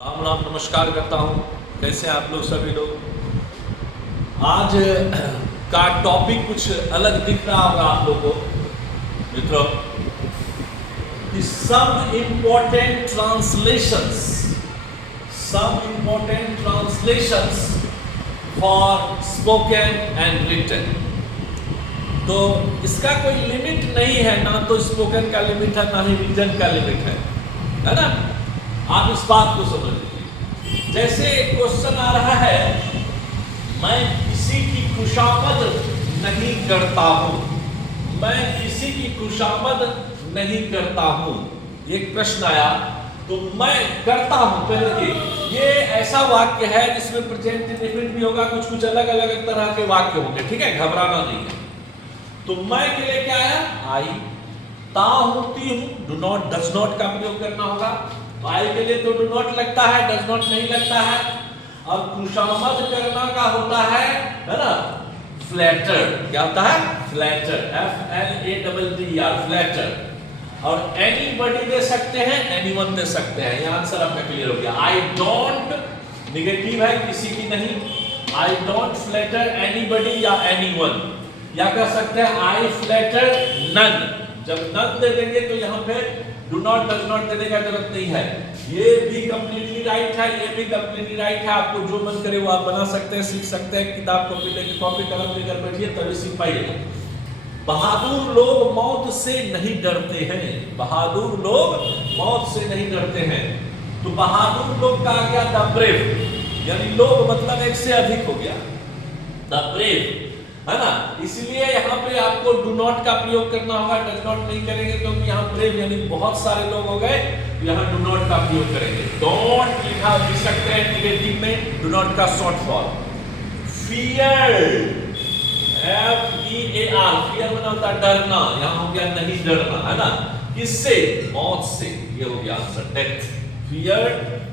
राम राम नमस्कार करता हूँ। कैसे हैं आप लोग सभी लोग। आज का टॉपिक कुछ अलग दिख रहा होगा आप लोगों को मित्रों कि some important translations for spoken and written. तो इसका कोई लिमिट नहीं है, ना तो स्पोकन का लिमिट है ना ही रिटन का लिमिट है ना। आप इस बात को समझ लीजिए। जैसे क्वेश्चन आ रहा है, मैं किसी की खुशामद नहीं करता हूं, मैं किसी की खुशामद नहीं करता हूं, एक प्रश्न आया। तो मैं करता हूं, पहले ये ऐसा वाक्य है जिसमें प्रेजेंट इंडेफिनिट भी होगा, कुछ कुछ अलग अलग तरह के वाक्य होंगे, ठीक है, घबराना नहीं है। तो मैं के लिए क्या आया, आई। ता होती हूं, डू नॉट डज नॉट का प्रयोग करना होगा। आई के लिए तो डू नॉट लगता है, डज नॉट नहीं लगता है। और खुशामद करना का होता है ना, फ्लैटर। क्या होता है, फ्लैटर, FLATTER, फ्लैटर। और एनीबॉडी दे सकते हैं, एनीवन दे सकते हैं। यह आंसर आपका क्लियर हो गया। आई डोंट निगेटिव है, किसी की नहीं। आई डोंट फ्लैटर एनीबॉडी या एनीवन, या कह सकते हैं आई फ्लैटर नन। जब नन दे देंगे तो यहाँ पे डू नॉट डज नॉट देने का जरूरत नहीं है। ये भी कंप्लीटली राइट है, ये भी कंप्लीटली राइट है। आपको जो मन करे वो आप बना सकते हैं, सीख सकते हैं। किताब कॉपी लेके कॉपी कलम लेकर बैठिए, तभी सीख पाइएगा। बहादुर लोग मौत से नहीं डरते हैं, बहादुर लोग मौत से नहीं डरते हैं। तो बहादुर लोग का आ गया द ब्रेव, यानी लोग मतलब एक से अधिक हो गया, द ब्रेव, है ना। इसलिए यहाँ पे आपको डू नॉट का प्रयोग करना होगा, डज नॉट नहीं करेंगे, क्योंकि यहाँ ब्रेव यानी बहुत सारे लोग हो गए, यहाँ डू नॉट का प्रयोग करेंगे। डोंट लिखा लिख सकते हैं निगेटिव में, डू नॉट का short form. Fear, FEAR, fear बना होता है डरना, यहाँ हो गया नहीं डरना, है ना। किससे, मौत से, ये हो गया answer, death. Fear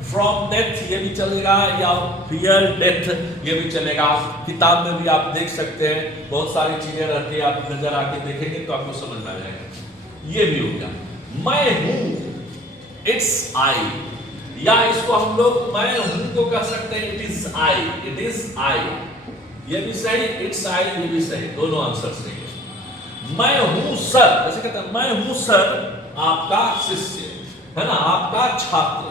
from death ये भी चलेगा, या फियर डेथ ये भी चलेगा। किताब में भी आप देख सकते हैं, बहुत सारी चीजें रहती है, आप नजर आके देखेंगे तो आपको समझ में आ जाएगा। ये भी हो गया। मैं हूं, इट्स आई, या इसको हम लोग मैं हूं को कह सकते हैं it is I, it is I, ये भी सही, इट्स आई ये भी सही, दोनों आंसर सही है। मैं हूं सर, जैसे कहते हैं मैं हूं सर आपका शिष्य, है ना, आपका छात्र।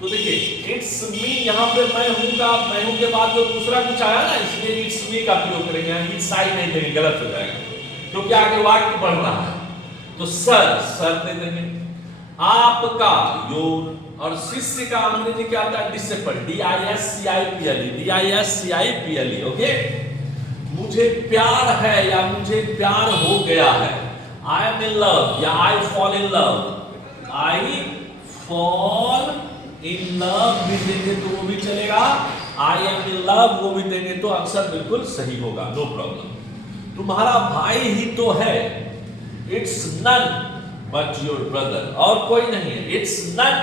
तो देखिए इट्स मी, यहाँ पे मैं हूं का, मैं हूं के बाद जो दूसरा कुछ आया ना, इसलिए इट्स मी का प्रयोग करेंगे, इट्स आई नहीं देंगे, गलत हो जाएगा, क्योंकि आगे वाक्य बढ़ रहा है। तो सर, सर दे देंगे। आपका, योर, और शिष्य का अंग्रेजी क्या आता है, डिसिपल, DISCIPLE, ओके। मुझे प्यार है या मुझे प्यार हो गया है, आई एम इन लव या I fall in love, I fall in love भी देंगे तो वो भी चलेगा, आई एम इन लव वो भी देंगे तो आंसर बिल्कुल सही होगा, नो प्रॉब्लम। तुम्हारा भाई ही तो है, it's none but your brother, और कोई नहीं है, it's none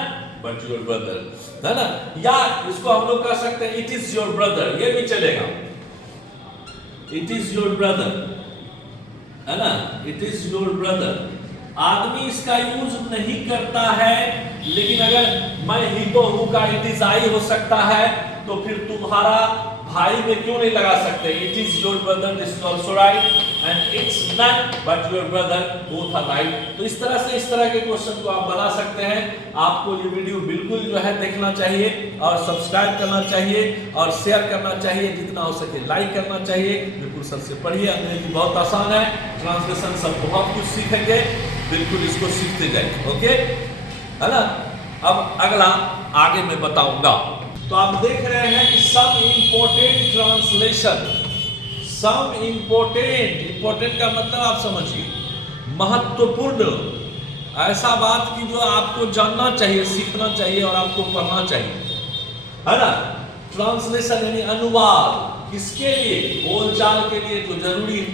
but your brother, है ना। या इसको हम लोग कह सकते हैं इट इज योर ब्रदर, ये भी चलेगा, इट इज योर ब्रदर, है ना, इट इज योर ब्रदर। आदमी इसका यूज नहीं करता है, लेकिन अगर मैं ही तो हूं का इट इज आई हो सकता है, तो फिर तुम्हारा भाई में क्यों नहीं लगा सकते, it is your brother, this is also right, and it's none but your brother, both are right. तो इस तरह से इस तरह के क्वेश्चन को आप बना सकते हैं। आपको ये वीडियो बिल्कुल जो है देखना चाहिए, और सब्सक्राइब करना चाहिए, और शेयर करना चाहिए, जितना हो सके लाइक करना चाहिए। बिल्कुल सबसे पढ़िए, अंग्रेजी बहुत आसान है, ट्रांसलेशन सब बहुत कुछ सीखेंगे, बिल्कुल इसको सीखते जाइए, ओके, है ना। अब अगला आगे मैं बताऊंगा। तो आप देख रहे हैं कि सम इंपोर्टेंट ट्रांसलेशन, सम इंपोर्टेंट का मतलब आप समझिए, महत्वपूर्ण, ऐसा बात की जो आपको जानना चाहिए, सीखना चाहिए और आपको पढ़ना चाहिए, है ना। ट्रांसलेशन यानी अनुवाद, किसके लिए, बोलचाल के लिए तो जरूरी है,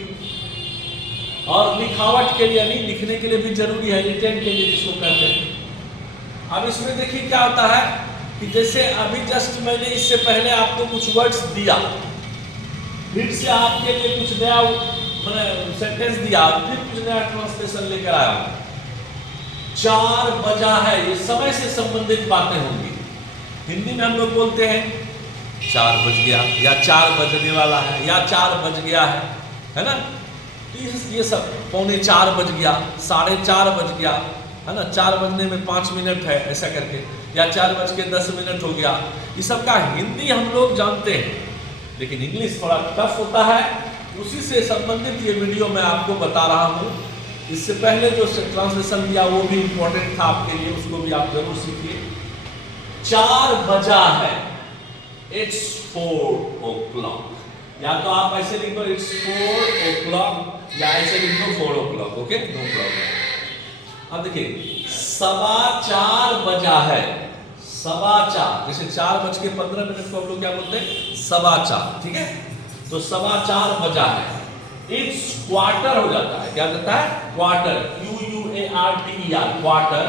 और लिखावट के लिए यानी लिखने के लिए भी जरूरी है, रिटेन के लिए जिसको कहते हैं। अब इसमें देखिए क्या होता है कि जैसे अभी जस्ट मैंने इससे पहले आपको कुछ वर्ड्स दिया, फिर से आपके लिए कुछ नया सेंटेंस दिया, फिर कुछ नया ट्रांसलेशन लेकर आया। 4 बजा है, ये समय से संबंधित बातें होंगी, हिंदी में हम लोग बोलते हैं 4 बज गया, या 4 बजने वाला है, या 4 बज गया है ना। तो ये सब 3:45 बज गया, 4:30 बज गया, है ना, 4 बजने में 5 मिनट है, ऐसा करके, या 4:10 हो गया। ये सब का हिंदी हम लोग जानते हैं, लेकिन इंग्लिश थोड़ा टफ होता है। उसी से संबंधित ये वीडियो मैं आपको बता रहा हूँ। इससे पहले जो ट्रांसलेशन दिया वो भी इम्पोर्टेंट था आपके लिए, उसको भी आप जरूर सीखिए। 4 बजा है, इट्स 4 o'clock, या तो आप ऐसे लिख दो इट्स 4 o'clock, या ऐसे लिख दो 4 o'clock, ओके, नो प्रॉब्लम। अब देखिए 4:15 बजा है, 4:15, जैसे 4:15 को हम लोग क्या बोलते हैं, 4:15, ठीक है। तो 4:15 बजा है, इट्स क्वार्टर हो जाता है, क्या जाता है, क्वार्टर, QUARTER, क्वार्टर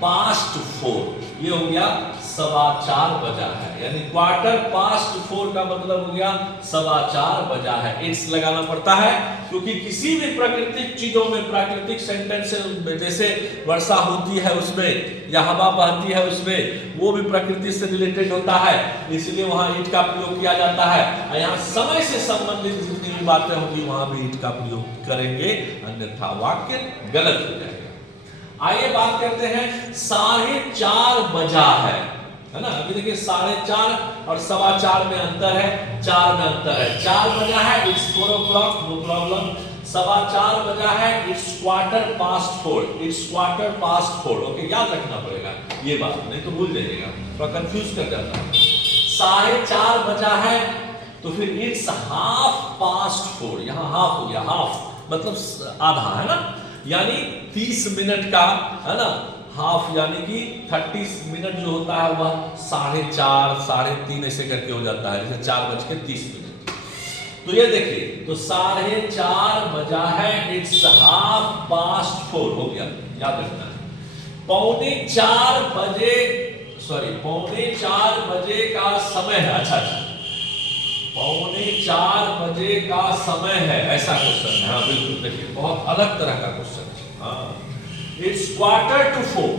पास्ट 4, ये हो गया 4:15 बजा है, यानी क्वार्टर पास्ट 4 का मतलब हो गया 4:15 बजा है। इट्स लगाना पड़ता है क्योंकि किसी भी प्राकृतिक चीजों में, प्राकृतिक सेंटेंस में, जैसे वर्षा होती है उसमें, या हवा बहती है उसमें, वो भी प्रकृति से रिलेटेड होता है, इसलिए वहां ईट का प्रयोग किया जाता है। और यहाँ समय से संबंधित जितनी भी बातें होंगी वहां भी ईट का प्रयोग करेंगे, अन्यथा वाक्य गलत हो जाएगा। आइए बात करते हैं 4:30 बजा है ना। अभी देखिए 4:30 और 4:15 में अंतर है, 4 में अंतर है। 4 बजा है, इट्स 4 o'clock, नो प्रॉब्लम। 4:15 बजा है, it's quarter past 4, it's quarter past 4, okay, याद रखना पड़ेगा ये बात, नहीं तो भूल जाइएगा, थोड़ा कंफ्यूज कर जाता है। 4:30 बजा है तो फिर इट्स 4:30, यहाँ हाफ हो गया, हाफ मतलब आधा, है ना, यानी 30 मिनट का, है ना, हाफ यानी कि 30 मिनट जो होता है वह 4:30, 3:30 ऐसे करके हो जाता है, जैसे 4:30। तो ये देखिए, तो 4:30 बजा है, इट्स 4:30 हो गया, याद रखना है। 3:45 बजे, सॉरी 3:45 बजे का समय है, अच्छा, 3:45 बजे का समय है, ऐसा क्वेश्चन है। हाँ बिल्कुल, देखिए बहुत अलग तरह का क्वेश्चन है। हाँ, इट्स 4:45,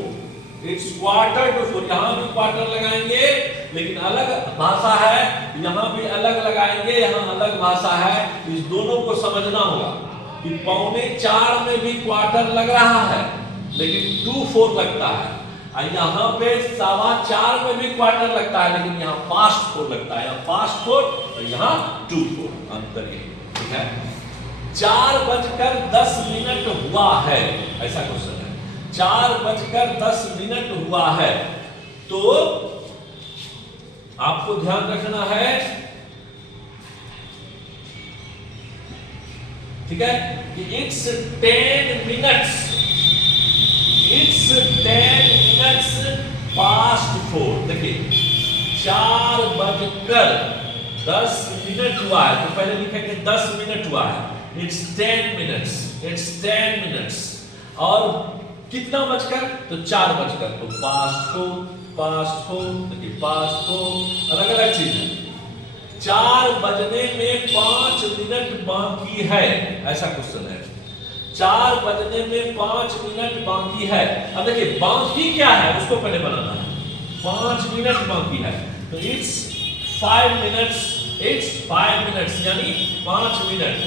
इट्स 4:45, यहाँ भी क्वार्टर लगाएंगे लेकिन अलग भाषा है, यहाँ भी अलग लगाएंगे, यहाँ अलग भाषा है। इस दोनों को समझना होगा कि 3:45 में भी क्वार्टर लग रहा है लेकिन 2/4 लगता है, यहाँ पे 4:15 में भी क्वार्टर लगता है लेकिन यहाँ पास्ट 4 लगता है, यहाँ पास्ट 4 और यहाँ 2/4, अंतर ये, ठीक है। 4:10 हुआ है, ऐसा क्वेश्चन है, 4:10 हुआ है, तो आपको ध्यान रखना है, ठीक है, कि it's 10 minutes, it's 10 minutes past 4। देखिए 4:10 हुआ है, तो पहले लिखेंगे 10 मिनट हुआ है, इट्स 10 मिनट्स, इट्स 10 मिनट्स। और कितना बजकर, तो 4 बजकर, तो पास्ट 4, देखिए पास्ट 4 अलग अलग चीज है। 4 बजने में 5 मिनट बाकी है, ऐसा क्वेश्चन है, 4 बजने में 5 मिनट बाकी है। अब देखिए बाकी क्या है उसको पहले बनाना है, 5 मिनट बाकी है, तो इट्स 5 मिनट्स, इट्स 5 मिनट्स यानी 5 मिनट।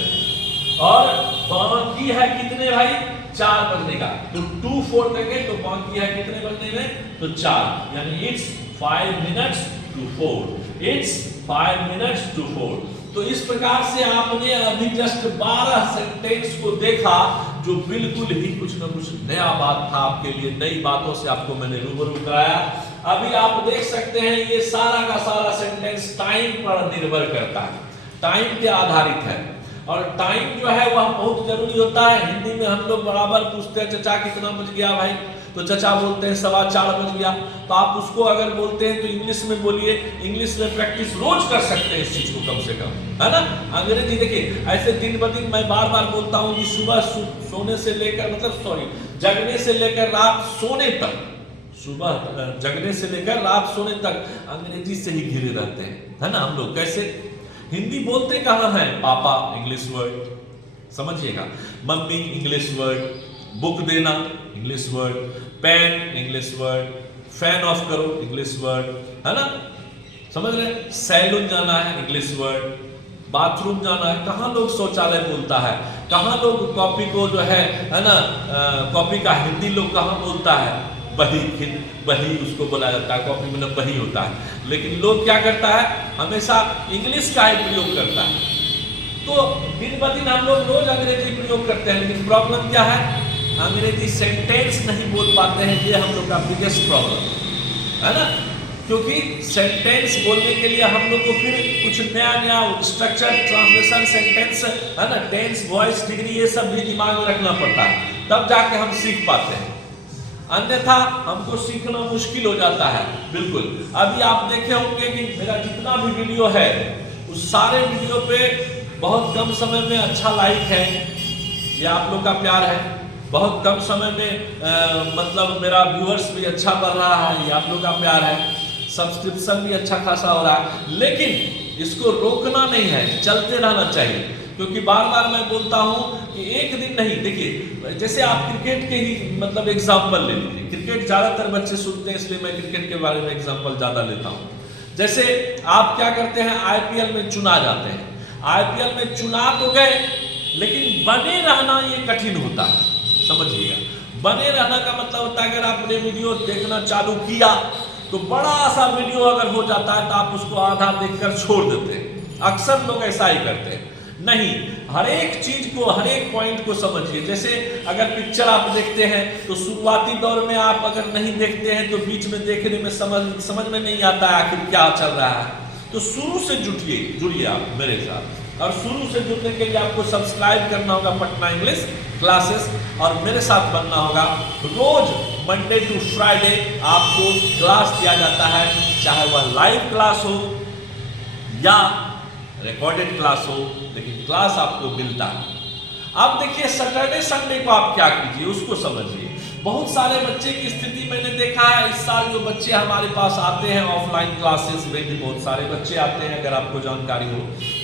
और बाकी है कितने भाई, 4 बजने का, तो 2/4 देंगे तो बाकी है कितने बजने में, तो 4, यानी it's 5 minutes to 4, it's 5 minutes to 4। तो इस प्रकार से आपने अभी जस्ट 12 सेंटेंस को देखा जो बिल्कुल ही कुछ ना कुछ नया बात था आपके लिए, नई बातों से आपको मैंने रूबरू कराया। अभी आप देख सकते हैं ये सारा का सारा सेंटेंस टाइम पर निर्भर करता है, टाइम पे आधारित है, और टाइम जो है वह बहुत जरूरी होता है। हिंदी में हम लोग बराबर पूछते हैं चचा कितना बज गया भाई, तो चचा बोलते हैं 4:15 बज गया, तो आप उसको अगर बोलते हैं तो इंग्लिश में बोलिए, इंग्लिश में प्रैक्टिस रोज कर सकते हैं इस चीज को, कम से कम, है ना। अंग्रेजी देखिए ऐसे दिन ब दिन मैं बार बार बोलता हूँ कि सुबह सोने से लेकर, मतलब सॉरी, जगने से लेकर रात सोने तक, सुबह जगने से लेकर रात सोने तक अंग्रेजी से ही घिरे रहते हैं, है ना। हम लोग कैसे हिंदी बोलते कहाँ हैं, पापा इंग्लिश वर्ड, समझिएगा, मम्मी इंग्लिश वर्ड, बुक देना English word, pen English word, fan off करो इंग्लिश वर्ड, है ना, समझ रहे, सैलून जाना है इंग्लिश वर्ड, बाथरूम जाना है, कहाँ लोग शौचालय बोलता है, कहाँ लोग कॉपी को जो है ना, कॉपी का हिंदी लोग कहाँ बोलता है, बही, बही उसको बोला जाता है, कॉपी मतलब बही होता है, लेकिन लोग क्या करता है, हमेशा इंग्लिश का ही प्रयोग करता है। तो दिन ब दिन हम लोग रोज अंग्रेजी प्रयोग करते हैं, लेकिन प्रॉब्लम क्या है, अंग्रेजी सेंटेंस नहीं बोल पाते हैं, ये हम लोग का बिगेस्ट प्रॉब्लम है ना, क्योंकि सेंटेंस बोलने के लिए हम लोग को फिर कुछ नया नया स्ट्रक्चर, ट्रांसलेशन, सेंटेंस है ना, टेंस, वॉइस, डिग्री, ये सब भी दिमाग में रखना पड़ता है, तब जाके हम सीख पाते हैं, अन्यथा हमको सीखना मुश्किल हो जाता है। बिल्कुल, अभी आप देखे होंगे कि मेरा जितना भी वीडियो है उस सारे वीडियो पे बहुत कम समय में अच्छा लाइक है, ये आप लोग का प्यार है, बहुत कम समय में मतलब मेरा व्यूअर्स भी अच्छा बढ़ रहा है, ये आप लोग का प्यार है, सब्सक्रिप्शन भी अच्छा खासा हो रहा है, लेकिन इसको रोकना नहीं है, चलते रहना चाहिए, क्योंकि बार बार मैं बोलता हूं कि एक दिन नहीं, देखिए जैसे आप क्रिकेट के ही मतलब एग्जाम्पल ले लीजिए, क्रिकेट ज्यादातर बच्चे सुनते हैं इसलिए मैं क्रिकेट के बारे में एग्जाम्पल ज्यादा लेता हूं। जैसे आप क्या करते हैं, आईपीएल में चुना जाते हैं, आईपीएल में चुना तो गए, लेकिन बने रहना ये कठिन होता है, समझिएगा, बने रहना का मतलब होता है अगर आपने वीडियो देखना चालू किया तो बड़ा सा वीडियो अगर हो जाता है तो आप उसको आधा देखकर छोड़ देते हैं, अक्सर लोग ऐसा ही करते हैं। नहीं, हर एक चीज को, हर एक पॉइंट को समझिए। जैसे अगर पिक्चर आप देखते हैं तो शुरुआती दौर में आप अगर नहीं देखते हैं तो बीच में देखने में समझ में नहीं आता है आखिर क्या चल रहा है, तो शुरू से जुड़िए आप मेरे साथ, और शुरू से जुड़ने के लिए आपको सब्सक्राइब करना होगा पटना इंग्लिश क्लासेस, और मेरे साथ बनना होगा। रोज मंडे टू फ्राइडे आपको क्लास दिया जाता है, चाहे वह लाइव क्लास हो या रिकॉर्डेड क्लास हो, लेकिन क्लास आपको मिलता है। अब देखिए सैटरडे संडे को आप क्या कीजिए उसको समझिए। बहुत सारे बच्चे की स्थिति मैंने देखा है, इस साल जो बच्चे हमारे पास आते हैं ऑफलाइन क्लासेस में भी बहुत सारे बच्चे आते हैं, अगर आपको जानकारी हो,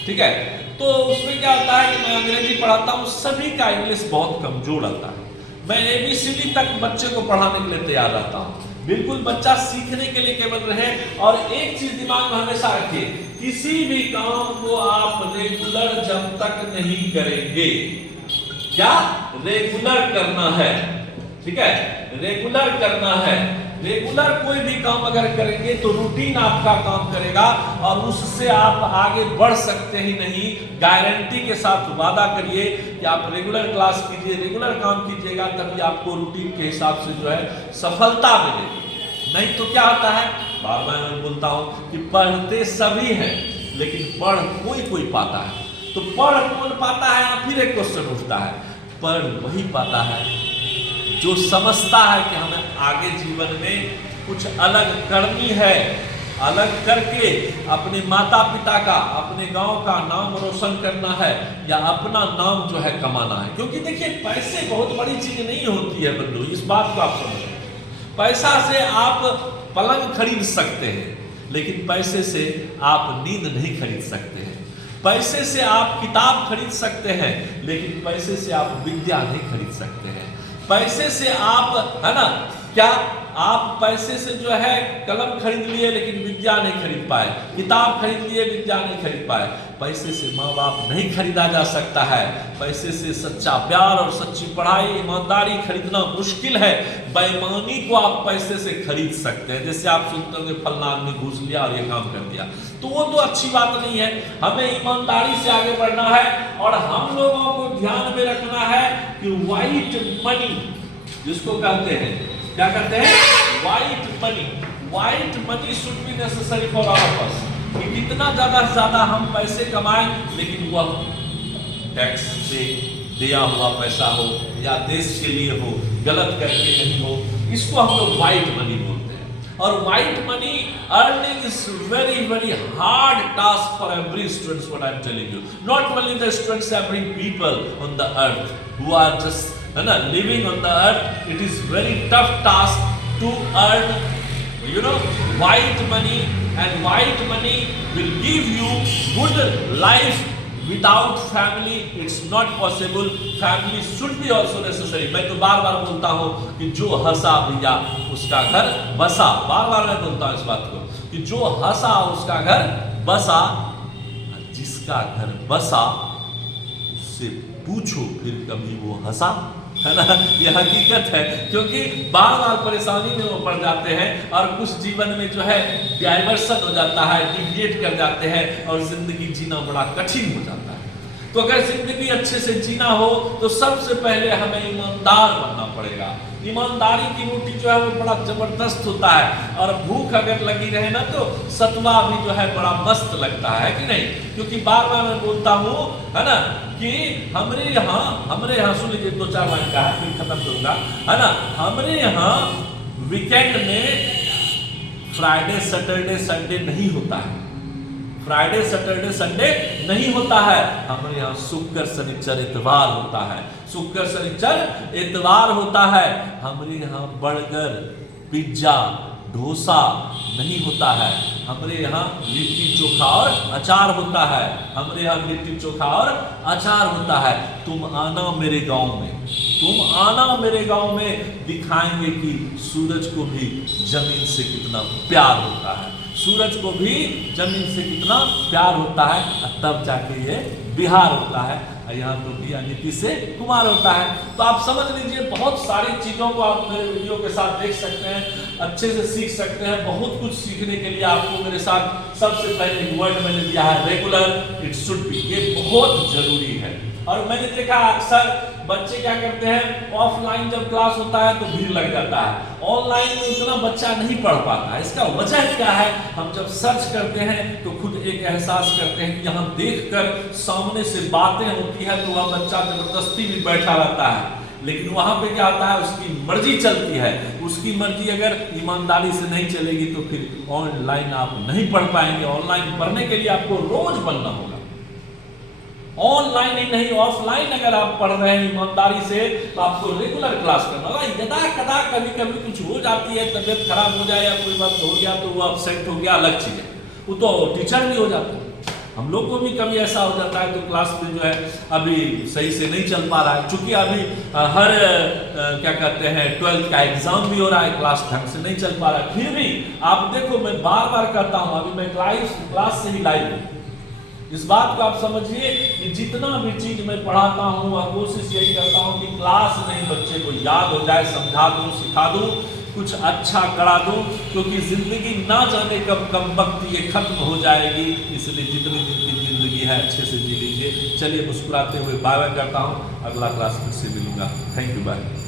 ठीक है, तो उसमें क्या होता है कि मैं अंग्रेजी पढ़ाता हूँ, सभी का इंग्लिश बहुत कमजोर आता है। मैं ABCD तक बच्चे को पढ़ाने के लिए तैयार रहता हूँ, बिल्कुल बच्चा सीखने के लिए केवल रहे। और एक चीज दिमाग में हमेशा रखिए, किसी भी काम को आप रेगुलर जब तक नहीं करेंगे, क्या रेगुलर करना है, ठीक है, रेगुलर करना है। रेगुलर कोई भी काम अगर करेंगे तो रूटीन आपका काम करेगा और उससे आप आगे बढ़ सकते ही नहीं। गारंटी के साथ वादा करिए कि आप रेगुलर क्लास कीजिए, रेगुलर काम कीजिएगा, तभी आपको रूटीन के हिसाब से जो है सफलता मिलेगी। नहीं तो क्या होता है, बार बार मैं बोलता हूं कि पढ़ते सभी हैं लेकिन पढ़ कोई पाता है। तो पढ़ कौन पाता है, फिर एक क्वेश्चन उठता है, पढ़ वही पाता है जो समझता है कि हमें आगे जीवन में कुछ अलग करनी है, अलग करके अपने माता पिता का, अपने गांव का नाम रोशन करना है, या अपना नाम जो है कमाना है। क्योंकि देखिए पैसे बहुत बड़ी चीज नहीं होती है बंधु, इस बात को आप समझो। पैसा से आप पलंग खरीद सकते हैं, लेकिन पैसे से आप नींद नहीं खरीद सकते हैं। पैसे से आप किताब खरीद सकते हैं, लेकिन पैसे से आप विद्या नहीं खरीद सकते हैं। पैसे से आप, है ना, क्या आप पैसे से जो है कलम खरीद लिए लेकिन विद्या नहीं खरीद पाए, किताब खरीद लिए विद्या नहीं खरीद पाए। पैसे से माँ बाप नहीं खरीदा जा सकता है, पैसे से सच्चा प्यार और सच्ची पढ़ाई, ईमानदारी खरीदना मुश्किल है। बेईमानी को आप पैसे से खरीद सकते हैं। जैसे आप सुनते होंगे फलना आदमी घूस लिया और ये काम कर दिया, तो वो तो अच्छी बात नहीं है। हमें ईमानदारी से आगे बढ़ना है और हम लोगों को ध्यान में रखना है कि व्हाइट मनी जिसको कहते हैं, क्या कहते हैं, white money. White money should be necessary for all of us, कि कितना ज्यादा से ज्यादा हम पैसे कमाएं, लेकिन वह टैक्स से दिया हुआ पैसा हो या देश के लिए हो, गलत करके नहीं हो। इसको हम लोग व्हाइट मनी बोलते हैं। और white money earning is very very hard task for every students, what I am telling you. Not only the students, every people on the earth who are just, है ना, living on the earth, it is very tough task to earn, you know, white money, and white money will give you good life. Without family it's not possible. Family should be also necessary. मैं तो बार बार बोलता हूँ कि जो हंसा भैया उसका घर बसा, बार बार मैं बोलता हूँ इस बात को। कि जो हंसा उसका घर बसा, जिसका घर बसा उससे पूछो फिर कभी वो हंसा, है ना। ये हकीकत है, क्योंकि बार बार परेशानी में वो पड़ जाते हैं और कुछ जीवन में जो है डाइवर्सन हो जाता है, डिविएट कर जाते हैं और जिंदगी जीना बड़ा कठिन हो जाता है। तो अगर जिंदगी अच्छे से जीना हो तो सबसे पहले हमें ईमानदार बनना पड़ेगा। ईमानदारी की रोटी जो है वो बड़ा जबरदस्त होता है, और भूख अगर लगी रहे ना तो सतवा भी जो है बड़ा मस्त लगता है कि नहीं। क्योंकि बार बार मैं बोलता हूँ, है ना, कि हमरे यहाँ सुन लीजिए, 2-4 लाइन का है फिर खत्म करूंगा, है ना। हमरे यहाँ वीकेंड में फ्राइडे सैटरडे संडे नहीं होता है, फ्राइडे सैटरडे संडे नहीं होता है। हमारे यहाँ शुक्र शनिचर इतवार होता है, शुक्र शनिचर इतवार होता है। हमारे यहाँ बर्गर पिज्जा डोसा नहीं होता है, हमारे यहाँ लिट्टी चोखा और अचार होता है, हमारे यहाँ लिट्टी चोखा और अचार होता है। तुम आना मेरे गांव में, तुम आना मेरे गांव में, दिखाएंगे कि सूरज को भी जमीन से कितना प्यार होता है, सूरज को भी जमीन से कितना प्यार होता है। तब जाके ये बिहार होता है, यहाँ तो बिया नीतीश कुमार होता है। तो आप समझ लीजिए, बहुत सारी चीज़ों को आप मेरे वीडियो के साथ देख सकते हैं, अच्छे से सीख सकते हैं। बहुत कुछ सीखने के लिए आपको मेरे साथ सबसे पहले एक वर्ड मैंने दिया है, रेगुलर इट शुड बी, ये बहुत जरूरी है। और मैंने देखा अक्सर बच्चे क्या करते हैं, ऑफलाइन जब क्लास होता है तो भीड़ लग जाता है, ऑनलाइन में उतना बच्चा नहीं पढ़ पाता है। इसका वजह क्या है, हम जब सर्च करते हैं तो खुद एक एहसास करते हैं कि यहाँ देखकर सामने से बातें होती है तो वह बच्चा जबरदस्ती भी बैठा रहता है, लेकिन वहां पे क्या होता है, उसकी मर्जी चलती है। उसकी मर्जी अगर ईमानदारी से नहीं चलेगी तो फिर ऑनलाइन आप नहीं पढ़ पाएंगे। ऑनलाइन पढ़ने के लिए आपको रोज बनना होगा, ऑनलाइन ही नहीं ऑफलाइन अगर आप पढ़ रहे हैं ईमानदारी से तो आपको रेगुलर क्लास करना होगा। यदा कदा कभी कभी कुछ हो जाती है, तबीयत खराब हो जाए या कोई बात हो गया तो वो अपसेट हो गया, अलग चीज है, वो तो टीचर भी हो जाता है। हम लोग को भी कभी ऐसा हो जाता है तो क्लास में जो है अभी सही से नहीं चल पा रहा है, चूंकि अभी हर क्या कहते हैं 12th का एग्जाम भी हो रहा है, क्लास ढंग से नहीं चल पा रहा है। फिर भी आप देखो, मैं बार बार कहता हूँ, अभी मैं क्लास से ही लाइव हूँ। इस बात को आप समझिए कि जितना भी चीज मैं पढ़ाता हूँ वह कोशिश यही करता हूँ कि क्लास नहीं बच्चे को याद हो जाए, समझा दूँ, सिखा दूँ, कुछ अच्छा करा दूँ, क्योंकि जिंदगी ना जाने कब वक्त ये खत्म हो जाएगी। इसलिए जितनी दिन की जिंदगी है अच्छे से जी लीजिए। चलिए मुस्कुराते हुए बाय बाय करता हूँ, अगला क्लास फिर से मिलूंगा। Thank you, bye.